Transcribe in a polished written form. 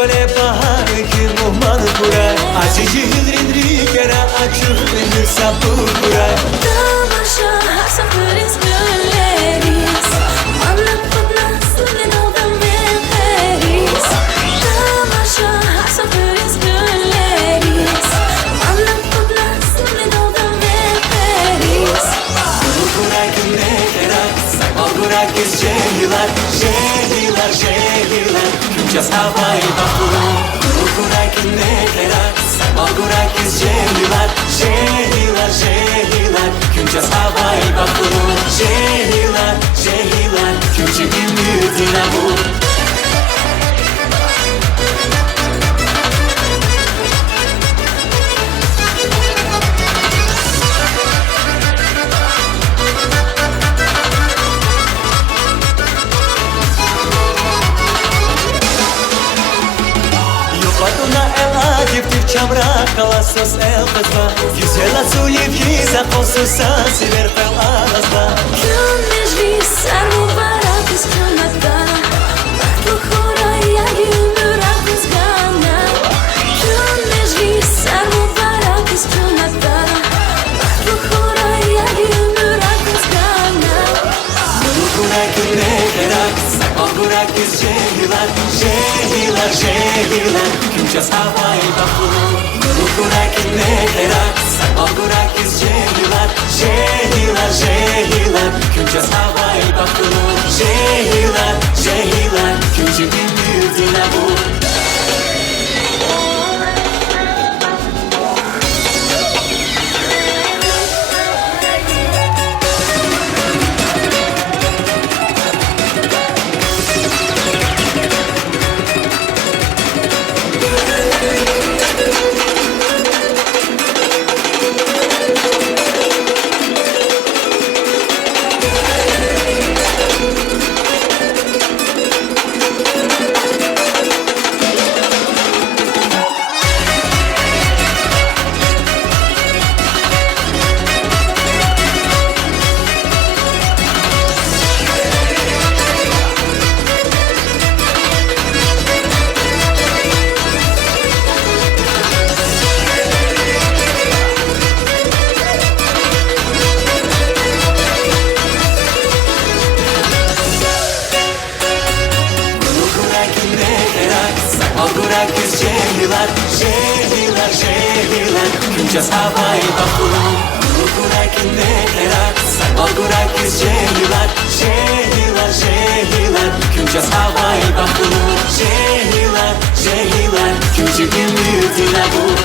Şkole bahaki muhman kuray Acı yılrin rikera açır beni sabur kuray Tamasha hasafiris güleriz Anlatıp nasıl oldum beteriz Tamasha hasafiris güleriz Anlatıp nasıl oldum beteriz Sabur kuray kümne kerak Sabur kuray kız şehirler Şehirler şehirler Kümças havayı bakırım Sabur kuray kümne kerak Sabur kuray kız şehirler Şehirler şehirler Kümças havayı bakırım Şehirler şehirler Kümçü gümüdüne vur Fatuna ela diptip çamra kalassos el kızma Güzel asuliv hiza kosusa siver fel alazma Gümüş bir sarı barak üstünata Baklı horaya gümürak kızgana Gümüş bir sarı barak üstünata Baklı horaya gümürak kızgana Kuray kümne kerak Sakal kuray kız şehirler Şehirler şehirler Kümças havayı bakırım Kuray kümne kerak Sakal kuray kız şehirler Şehirler şehirler Kümças havayı bakırım Şehirler şehirler Kümçü gümüdüne vur Kız şehirler, şehirler, şehirler Kümças havayı bakırım Kuray kümne kerak Sakal kuray kız şehirler Şehirler, şehirler Kümças havayı bakırım Şehirler, şehirler Kümçü gümüdüne vur